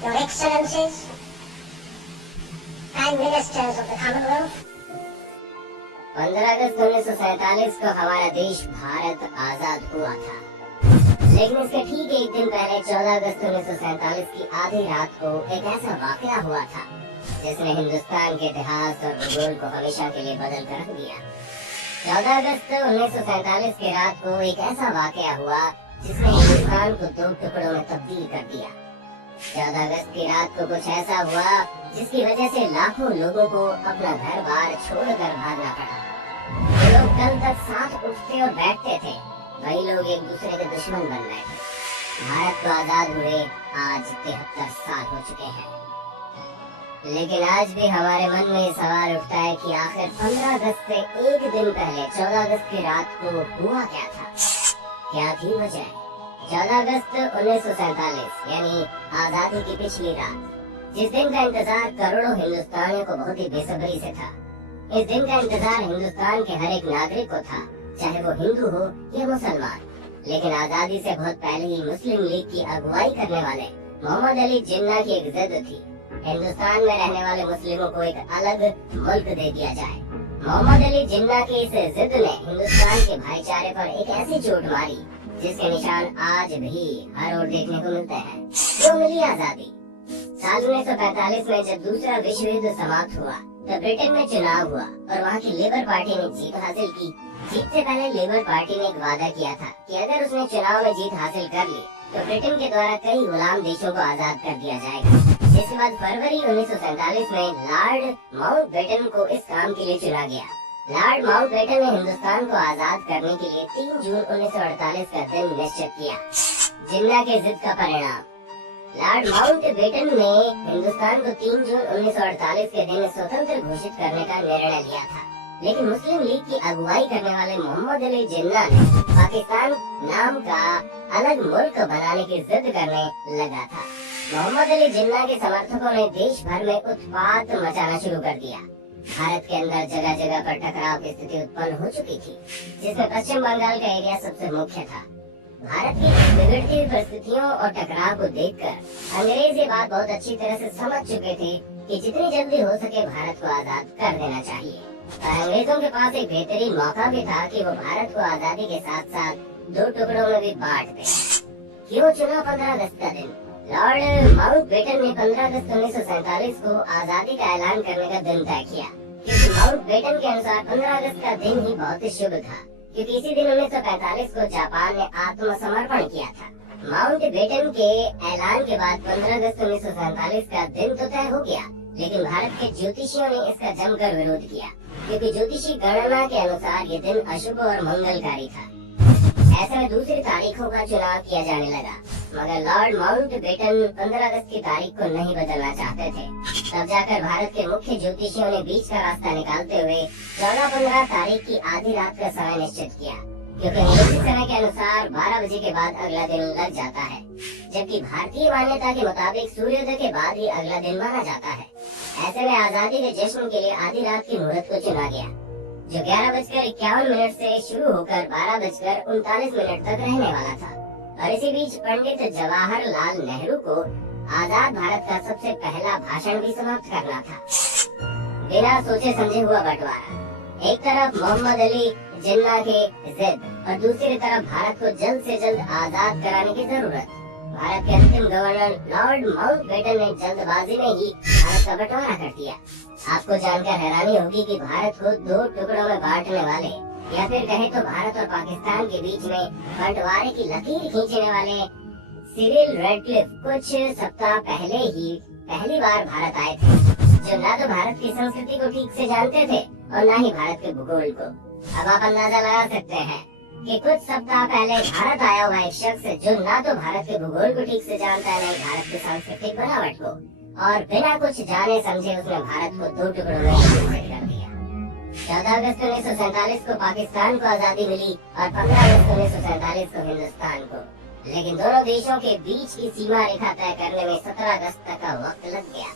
Your Excellencies, Prime Ministers of the Commonwealth, 15 अगस्त 1947 को हमारा देश भारत आजाद हुआ था, लेकिन इसके ठीक एक दिन पहले 14 अगस्त 1947 की आधी रात को एक ऐसा वाकया हुआ था जिसने हिंदुस्तान के इतिहास और भूगोल को हमेशा के लिए बदल कर रख दिया। 14 अगस्त 1947 की रात को एक ऐसा वाकया हुआ जिसने हिंदुस्तान को दो टुकड़ों में तब्दील कर दिया। 14 अगस्त की रात को कुछ ऐसा हुआ जिसकी वजह से लाखों लोगों को अपना घर बार छोड़कर भागना पड़ा। जो लोग कल तक साथ उठते और बैठते थे, वही लोग एक दूसरे के दुश्मन बन गए। भारत को आजाद हुए आज 73 साल हो चुके हैं, लेकिन आज भी हमारे मन में सवाल उठता है कि आखिर 15 अगस्त से एक दिन पहले 14 अगस्त की रात को हुआ क्या था, क्या थी वजह। 14 अगस्त 1947 यानी आजादी की पिछली रात, जिस दिन का इंतजार करोड़ों हिंदुस्तानियों को बहुत ही बेसब्री से था। इस दिन का इंतजार हिंदुस्तान के हर एक नागरिक को था, चाहे वो हिंदू हो या मुसलमान। लेकिन आजादी से बहुत पहले ही मुस्लिम लीग की अगुवाई करने वाले मोहम्मद अली जिन्ना की एक जिद थी, हिंदुस्तान में रहने वाले मुस्लिमों को एक अलग मुल्क दे दिया जाए। मोहम्मद अली जिन्ना की इस जिद ने हिंदुस्तान के भाईचारे पर एक ऐसी चोट मारी जिसके निशान आज भी हर ओर देखने को मिलते हैं। क्यों मिली आजादी? साल 1945 में जब दूसरा विश्व युद्ध समाप्त हुआ तो ब्रिटेन में चुनाव हुआ और वहाँ की लेबर पार्टी ने जीत हासिल की। जीत से पहले लेबर पार्टी ने एक वादा किया था कि अगर उसने चुनाव में जीत हासिल कर ली तो ब्रिटेन के द्वारा कई गुलाम देशों को आजाद कर दिया जाएगा। इसके बाद फरवरी 1947 में लॉर्ड माउंटबेटन को इस काम के लिए चुना गया। लॉर्ड माउंटबेटन ने हिंदुस्तान को आजाद करने के लिए 3 जून 1948 का दिन निश्चित किया। जिन्ना के जिद का परिणाम, लॉर्ड माउंटबेटन ने हिंदुस्तान को 3 जून 1948 के दिन स्वतंत्र घोषित करने का निर्णय लिया था, लेकिन मुस्लिम लीग की अगुवाई करने वाले मोहम्मद अली जिन्ना ने पाकिस्तान नाम का अलग मुल्क बनाने की जिद करने लगा था। मोहम्मद अली जिन्ना के समर्थकों ने देश भर में उत्पात मचाना शुरू कर दिया। भारत के अंदर जगह जगह पर टकराव की स्थिति उत्पन्न हो चुकी थी, जिसमें पश्चिम बंगाल का एरिया सबसे मुख्य था। भारत की बिगड़ती हुई परिस्थितियों और टकराव को देखकर अंग्रेज ये बात बहुत अच्छी तरह से समझ चुके थे कि जितनी जल्दी हो सके भारत को आजाद कर देना चाहिए। अंग्रेजों के पास एक बेहतरीन मौका भी था कि वो भारत को आजादी के साथ साथ दो टुकड़ों में भी बांट दे। क्यों चुना 15 अगस्त का दिन? लॉर्ड माउंटबेटन ने 15 अगस्त 1947 को आजादी का ऐलान करने का दिन तय किया, क्योंकि माउंटबेटन के अनुसार 15 अगस्त का दिन ही बहुत ही शुभ था, क्योंकि इसी दिन 1945 को जापान ने आत्मसमर्पण किया था। माउंटबेटन के ऐलान के बाद 15 अगस्त 1947 का दिन तो तय हो गया, लेकिन भारत के ज्योतिषियों ने इसका जमकर विरोध किया, क्योंकि ज्योतिषी गणना के अनुसार ये दिन अशुभ और मंगलकारी था। ऐसे में दूसरी तारीखों का चुनाव किया जाने लगा, मगर लॉर्ड माउंटबेटन 15 अगस्त की तारीख को नहीं बदलना चाहते थे। तब जाकर भारत के मुख्य ज्योतिषियों ने बीच का रास्ता निकालते हुए 14-15 तारीख की आधी रात का समय निश्चित किया, क्योंकि अंग्रेजी समय के अनुसार 12 बजे के बाद अगला दिन लग जाता है, जबकि भारतीय मान्यता के मुताबिक सूर्योदय के बाद ही अगला दिन माना जाता है। ऐसे में आजादी के जश्न के लिए आधी रात की मुहूर्त को चुना गया, जो 11:51 से शुरू होकर 12:39 तक रहने वाला था। और इसी बीच पंडित जवाहरलाल नेहरू को आजाद भारत का सबसे पहला भाषण भी समाप्त करना था। बिना सोचे समझे हुआ बंटवारा, एक तरफ मोहम्मद अली जिन्ना के जिद और दूसरी तरफ भारत को जल्द से जल्द आजाद कराने की जरूरत। भारत के अंतिम गवर्नर लॉर्ड माउंटबेटन ने जल्दबाजी में ही भारत का बंटवारा कर दिया। आपको जानकर हैरानी होगी कि भारत को दो टुकड़ों में बांटने वाले, या फिर कहें तो भारत और पाकिस्तान के बीच में बंटवारे की लकीर खींचने वाले सिरिल रेडक्लिफ कुछ सप्ताह पहले ही पहली बार भारत आए थे, जो न तो भारत की संस्कृति को ठीक से जानते थे और न ही भारत के भूगोल को। अब आप अंदाजा लगा सकते हैं कि कुछ सप्ताह पहले भारत आया हुआ एक शख्स जो न तो भारत के भूगोल को ठीक से जानता है, न भारत की सांस्कृतिक बनावट को, और बिना कुछ जाने समझे उसने भारत को दो टुकड़ों में विभाजित कर दिया। 14 अगस्त 1947 को पाकिस्तान को आजादी मिली और 15 अगस्त 1947 को हिंदुस्तान को, लेकिन दोनों देशों के बीच की सीमा रेखा तय करने में 17 अगस्त तक का वक्त लग गया।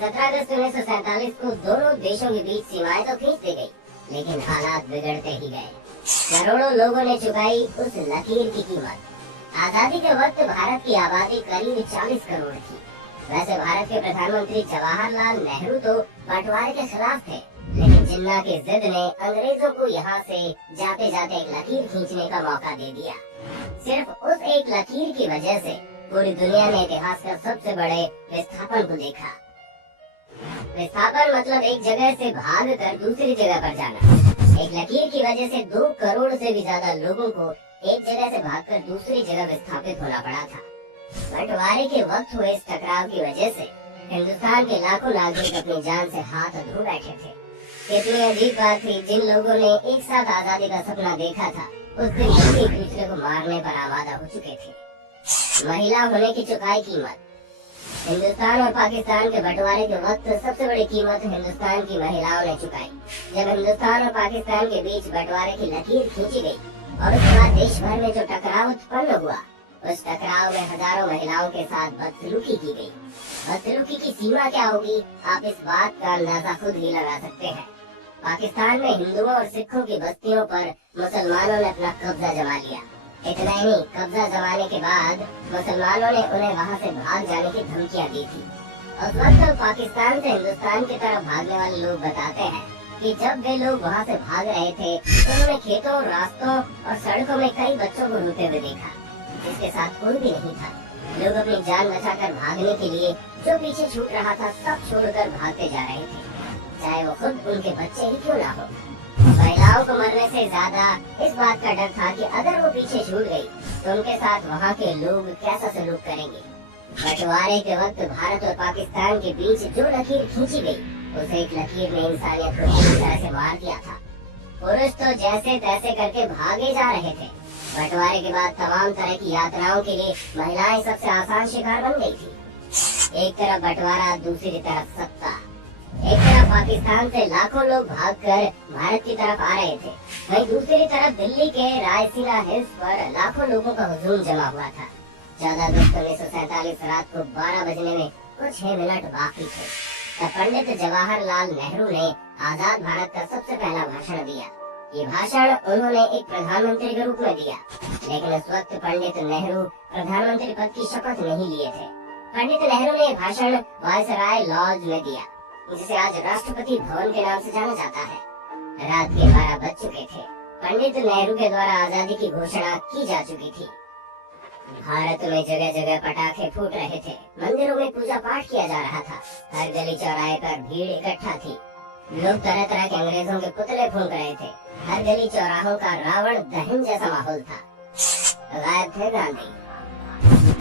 17 अगस्त 1947 को दोनों देशों के बीच सीमाएं तो खींच दी गई, लेकिन हालात बिगड़ते ही गए। करोड़ों लोगों ने चुकाई उस लकीर की कीमत। आजादी के वक्त भारत की आबादी करीब 40 करोड़ थी, वैसे भारत के प्रधानमंत्री जवाहरलाल नेहरू तो बंटवारे के खिलाफ थे, लेकिन जिन्ना की जिद ने अंग्रेजों को यहाँ से जाते जाते एक लकीर खींचने का मौका दे दिया। सिर्फ उस एक लकीर की वजह से पूरी दुनिया ने इतिहास का सबसे बड़े विस्थापन को देखा। विस्थापन मतलब एक जगह से भाग कर दूसरी जगह पर जाना। एक लकीर की वजह से 2 करोड़ से भी ज्यादा लोगों को एक जगह से भागकर दूसरी जगह विस्थापित होना पड़ा था। बंटवारे के वक्त हुए इस टकराव की वजह से हिंदुस्तान के लाखों नागरिक अपनी जान से हाथ धो बैठे थे। कितनी अजीब बात थी, जिन लोगों ने एक साथ आजादी का सपना देखा था, उस दिन एक दूसरे को मारने पर आमादा हो चुके थे। महिला होने की चुकाई कीमत। हिंदुस्तान और पाकिस्तान के बंटवारे के वक्त सबसे बड़ी कीमत हिंदुस्तान की महिलाओं ने चुकाई। जब हिंदुस्तान और पाकिस्तान के बीच बंटवारे की लकीर खींची गई और उसके बाद देश भर में जो टकराव उत्पन्न हुआ, उस टकराव में हजारों महिलाओं के साथ बदसलूकी की गई। बदसलूकी की सीमा क्या होगी, आप इस बात का अंदाजा खुद ही लगा सकते हैं। पाकिस्तान में हिंदुओं और सिखों की बस्तियों पर मुसलमानों ने अपना कब्जा जमा लिया। इतना ही नहीं, कब्जा जमाने के बाद मुसलमानों ने उन्हें वहां से भाग जाने की धमकियां दी थी। उस वक्त पाकिस्तान से हिंदुस्तान की तरफ भागने वाले लोग बताते हैं कि जब वे लोग वहां से भाग रहे थे तो उन्होंने खेतों, रास्तों और सड़कों में कई बच्चों को रोते हुए देखा, जिसके साथ कोई भी नहीं था। लोग अपनी जान बचाकर भागने के लिए जो पीछे छूट रहा था सब छोड़कर भागते जा रहे थे, चाहे वो खुद उनके बच्चे ही क्यों ना हो। महिलाओं को मरने से ज्यादा इस बात का डर था कि अगर वो पीछे छूट गई तो उनके साथ वहाँ के लोग कैसा सलूक करेंगे। बंटवारे के वक्त भारत और पाकिस्तान के बीच जो लकीर खींची गई, उस एक लकीर ने इंसानियत को पूरी तरह से मार दिया था। पुरुष तो जैसे तैसे करके भागे जा रहे थे। बंटवारे के बाद तमाम तरह की यात्राओं के लिए महिलाएं सबसे आसान शिकार बन गई थी। एक तरफ बंटवारा, दूसरी तरफ सत्ता। एक तरफ पाकिस्तान से लाखों लोग भागकर भारत की तरफ आ रहे थे, वहीं दूसरी तरफ दिल्ली के रायसीना हिल्स पर लाखों लोगों का हुजूम जमा हुआ था। 14 अगस्त 1947 रात को 12 बजने में कुछ 6 मिनट बाकी थे तब पंडित जवाहरलाल नेहरू ने आजाद भारत का सबसे पहला भाषण दिया। ये भाषण उन्होंने एक प्रधानमंत्री के रूप में दिया, लेकिन उस वक्त पंडित नेहरू प्रधानमंत्री पद की शपथ नहीं लिए थे। पंडित नेहरू ने भाषण वायसराय लॉज में दिया, जिसे आज राष्ट्रपति भवन के नाम से जाना जाता है। रात के 12 बज चुके थे। पंडित नेहरू के द्वारा आजादी की घोषणा की जा चुकी थी। भारत में जगह जगह पटाखे फूट रहे थे, मंदिरों में पूजा पाठ किया जा रहा था, हर गली चौराहे पर भीड़ इकट्ठा थी। लोग तरह तरह के अंग्रेजों के पुतले फूंक रहे थे। हर गली चौराहों का रावण दहन जैसा माहौल था। गायब थे गांधी।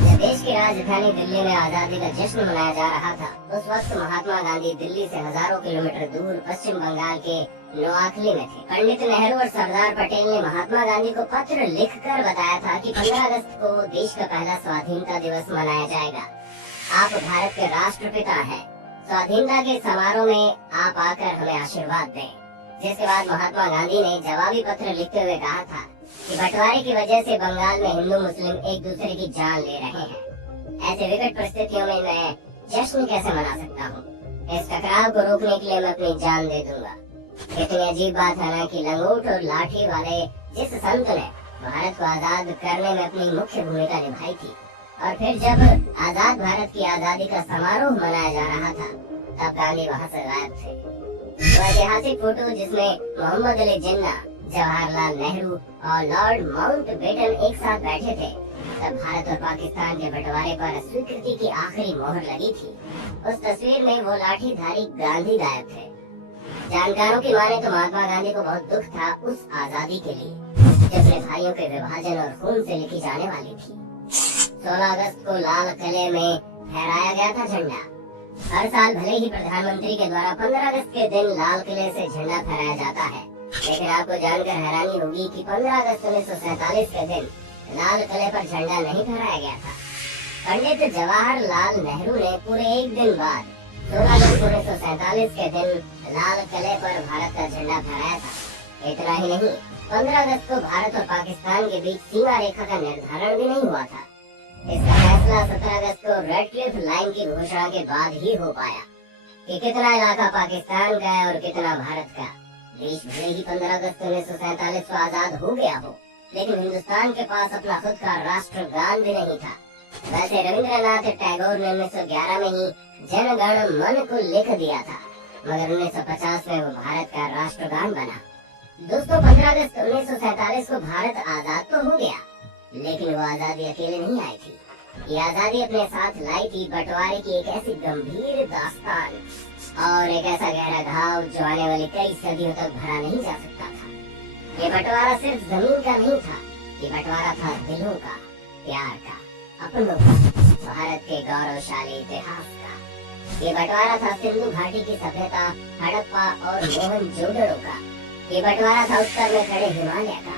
जब देश की राजधानी दिल्ली में आजादी का जश्न मनाया जा रहा था, उस वक्त महात्मा गांधी दिल्ली से हजारों किलोमीटर दूर पश्चिम बंगाल के नोआखली में थे। पंडित नेहरू और सरदार पटेल ने महात्मा गांधी को पत्र लिखकर बताया था कि 15 अगस्त को देश का पहला स्वाधीनता दिवस मनाया जाएगा। आप भारत के राष्ट्रपिता हैं। स्वाधीनता के समारोह में आप आकर हमें आशीर्वाद दें। जिसके बाद महात्मा गांधी ने जवाबी पत्र लिखते हुए कहा था कि बंटवारे की वजह से बंगाल में हिंदू मुस्लिम एक दूसरे की जान ले रहे हैं। ऐसे विकट परिस्थितियों में मैं जश्न कैसे मना सकता हूँ? इस टकराव को रोकने के लिए मैं अपनी जान दे दूंगा। कितनी अजीब बात है ना कि लंगोट और लाठी वाले जिस संत ने भारत को आजाद करने में अपनी मुख्य भूमिका निभाई थी, और फिर जब आजाद भारत की आजादी का समारोह मनाया जा रहा था, तब गांधी वहाँ से गायब थे। वो ऐतिहासिक फोटो जिसमें मोहम्मद अली जिन्ना, जवाहरलाल नेहरू और लॉर्ड माउंटबेटन एक साथ बैठे थे, तब भारत और पाकिस्तान के बंटवारे पर स्वीकृति की आखिरी मोहर लगी थी। उस तस्वीर में वो लाठीधारी गांधी गायब थे। जानकारों की माने तो महात्मा गांधी को बहुत दुख था उस आजादी के लिए, जो अपने भाइयों के विभाजन और खून से लिखी जाने वाली थी। 16 अगस्त को लाल किले में फहराया गया था झंडा। हर साल भले ही प्रधानमंत्री के द्वारा 15 अगस्त के दिन लाल किले से झंडा फहराया जाता है, लेकिन आपको जानकर हैरानी होगी कि 15 अगस्त 1947 के दिन लाल किले पर झंडा नहीं फहराया गया था। पंडित जवाहरलाल नेहरू ने पूरे एक दिन बाद 16 अगस्त 1947 के दिन लाल किले पर भारत का झंडा फहराया था। इतना ही नहीं, 15 अगस्त को भारत और पाकिस्तान के बीच सीमा रेखा का निर्धारण भी नहीं हुआ था। इसका फैसला 17 अगस्त को रेड क्लिफ लाइन की घोषणा के बाद ही हो पाया कि कितना इलाका पाकिस्तान का है और कितना भारत का। देश भले ही 15 अगस्त 1947 को आजाद हो गया हो, लेकिन हिंदुस्तान के पास अपना खुद का राष्ट्रगान भी नहीं था। वैसे रविंद्रनाथ टैगोर ने 1911 में ही जन गण मन को लिख दिया था, मगर 1950 में वो भारत का राष्ट्रगान बना। दोस्तों, 15 अगस्त 1947 को भारत आजाद तो हो गया, लेकिन वो आजादी अकेले नहीं आई थी। ये आजादी अपने साथ लाई थी बंटवारे की एक ऐसी गंभीर दास्तान और एक ऐसा गहरा घाव जो आने वाली कई सदियों तक भरा नहीं जा सकता था। ये बंटवारा सिर्फ जमीन का नहीं था, ये बंटवारा था दिलों का, प्यार का, अपनों का, भारत के गौरवशाली इतिहास का। ये बंटवारा था सिंधु घाटी की सभ्यता, हड़प्पा और मोहनजोदड़ो का। ये बंटवारा था उत्तर में खड़े हिमालय का।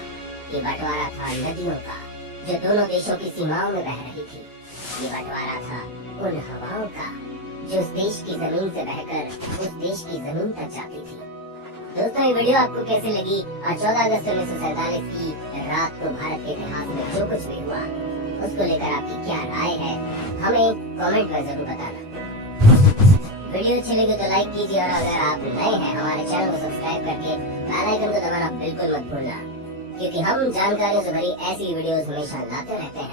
ये बंटवारा था नदियों का जो दोनों देशों की सीमाओं में बह रही थी। ये बंटवारा था उन हवाओं का जो उस देश की जमीन से बहकर उस देश की जमीन तक जाती थी। दोस्तों, ये वीडियो आपको कैसी लगी और 14 अगस्त 1947 की रात को भारत के इतिहास में जो कुछ भी हुआ उसको लेकर आपकी क्या राय है, हमें कमेंट में जरूर बताना। वीडियो अच्छी लगी तो लाइक कीजिए और अगर आप नए हैं हमारे चैनल को सब्सक्राइब करके बेल आइकन को दबाना बिल्कुल मत भूलना, क्योंकि हम जानकारियों से भरी ऐसी वीडियोस हमेशा लाते रहते हैं।